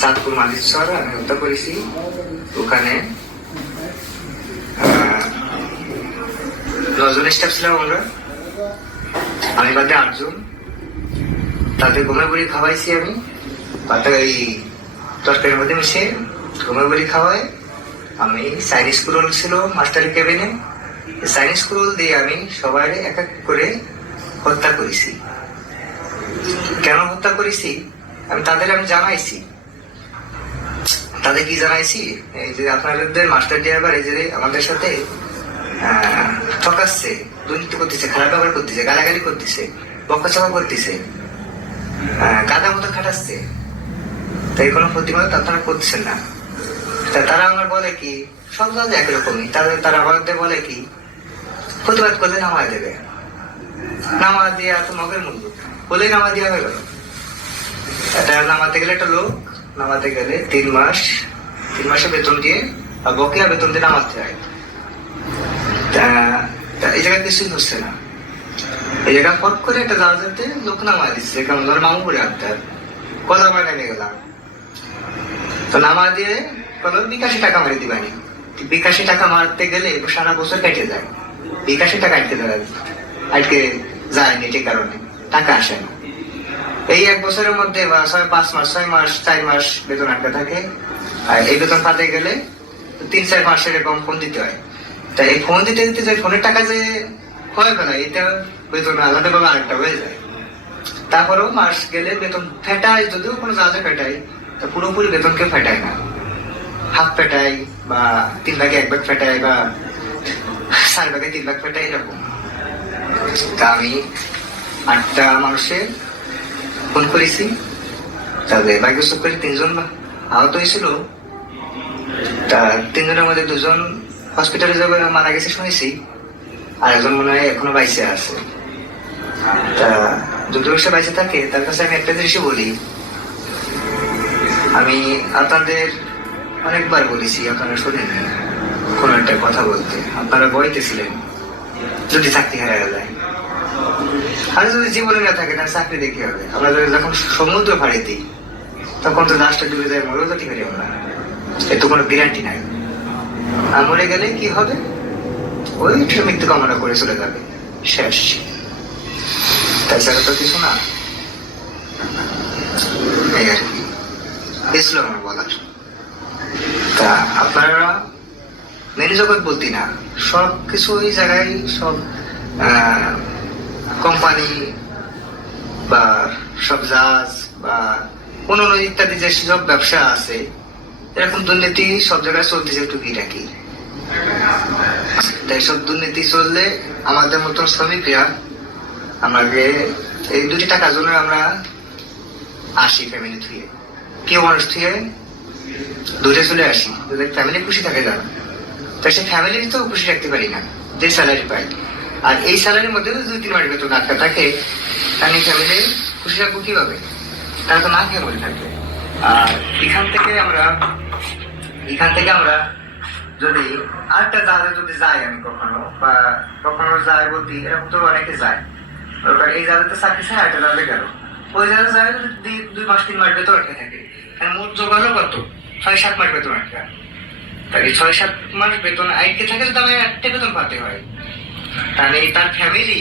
চাঁদপুর মালিশ্বর আমি হত্যা করেছি। ওখানে নজন স্টাফ ছিলাম আমরা আমি বাদে আটজন। তাদের ঘুমে বুড়ি খাওয়াইছি আমি। তাতে এই তরকারির মধ্যে মিশে ঘুমে বুড়ি খাওয়াই। আমি চাইনিজ রোল ছিল মাস্টারের কেবিনে চাইনিজ রোল দিয়ে আমি সবাই এক এক করে হত্যা করেছি। কেন হত্যা করেছি? আমি তাদের আমি জানাইছি। তাদের কি জানাইছি? এই যে আপনাদের মাস্টার ড্রাইভার এই যে আমাদের সাথে ঠকাচ্ছে দুর্নীতি করতেছে, খারাপ ব্যবহার করতেছে, গালাগালি করতেছে বকাচকা করতেছে গাদা মতো খাটাচ্ছে। তাই কোনো প্রতিবাদ আপনারা করছেন না। তারা আমার বলে কি সব জায়গায় একই রকমই তাদের তারা আমাদের বলে কি, প্রতিবাদ করলে নামায় দেবে। নামা দিয়ে এত মগের মূল্য। বলে নামা দেওয়া হয়ে গেল এটা নামাতে গেলে একটা লোক নামাতে গেলে তিন মাস, তিন মাসে বেতন দিয়ে, আর বকেয়া বেতন দিয়ে নামাতে হয়। তা এই জায়গায় কিছুই হচ্ছে না। এই জায়গা ফট করে একটা জাহাজেতে লোক নামা দিচ্ছে। কেমন ধর করে আনতে কলা মাইনে নিয়ে গেলাম তো নামা দিয়ে বলো, বিকাশে টাকা মারি দিবানি বিকাশে টাকা মারতে গেলে সারা বছর কেটে যায়। বিকাশে টাকা আটকে দেয় আটকে যায়নি ঠিক কারণে। টাকা আসে না। এই এক বছরের মধ্যে ছয়, পাঁচ মাস, ছয় মাস, চার মাস বেতন আটকে থাকে। আর এই বেতন পাতে গেলে তিন, চার মাসের এরকম ফোন দিতে হয়। তাই এই ফোন দিতে দিতে যে ফোনের টাকা যে হয় ফেলা এটা বেতন আলাদাভাবে আরেকটা হয়ে যায়। তারপরেও মাস গেলে বেতন ফেটায়, যদিও কোনো জাহাজে ফেটায়, তা পুরোপুরি বেতনকে ফেটায় না। হাফ ফেটাই বা তিন ভাগে এক ভাগ ফেটাই বা চার ভাগে তিন ভাগ ফেটাই এরকম। তা আমি আটটা মানুষের ফোন করেছি। তাদের ভাগ্য চোখ করে তিনজন আহত হয়েছিল। তা তিনজনের মধ্যে দুজন হসপিটালে যাবে মারা গেছে শুনেছি। আর একজন মনে হয় এখনও বাইসে আছে। তা যদিও সে বাইসে থাকে, তার কাছে আমি একটা জিনিসই বলি। আমি আপনাদের অনেকবার বলেছি, আপনারা শোনেননি কোনো একটা কথা বলতে। আপনারা বইতেছিলেন যদি চাকরি হারা যায়। আর যদি জীবনে না থাকে, তাহলে চাকরি দেখে হবে? আমরা যখন সমুদ্র ফাড়ি দিই, তখন তো লাস্টে ডুবে যায়, মরেও তো ঠিক আছে আমরা তো কোনো গ্যারান্টি নাই। আর মরে গেলে কি হবে? ওই মৃত্যু কামনা করে চলে যাবে। শেষ। তাছাড়া তো কিছু না। এই আর কি। আমার বলার। তা আপনারা মেনে জগৎ বলতি না। সব কিছু ওই জায়গায় সব কোম্পানি বা সব জাহাজ বা অন্যান্য ইত্যাদি যে সব ব্যবসা আছে, এরকম দুর্নীতি সব জায়গায় চলতেছে একটু কি তাই সব দুর্নীতি চললে আমাদের মতন শ্রমিকরা আমাকে এই দুটি টাকার জন্য আমরা আসি ফ্যামিলি থুয়ে কেউ মানুষ থুয়ে দূরে চলে আসি ফ্যামিলি খুশি থাকে যারা তাই সে ফ্যামিলি তো খুশি রাখতে পারি না, যে স্যালারি পাই আর এই স্যালারির মধ্যে দুই তিন বেতন আটকা থাকে। তাহলে ফ্যামিলি খুশি রাখব কীভাবে? তারা তো না খেয়ে মরে থাকবে। আর এখান থেকে আমরা, এখান থেকে আমরা যদি আরেকটা জাহাজে যদি যাই আমি কখনো, বা কখনো যাই বলতে, এরকম তো অনেকে যায়। ওটা এই জাহাজে তো চাকরি ছাড়া আরেকটা জাহাজে গেল। ওই জাহাজে যায় দুই মাস, তিন মাস বেতন আটকে থাকে মোট জোগাড়ও কত? ছয় সাত মাস বেতন আটকা তাহলে ছয় সাত মাস বেতন আটকে থাকে যদি আমার একটা বেতন পাতে হয়। তাহলে তার ফ্যামিলি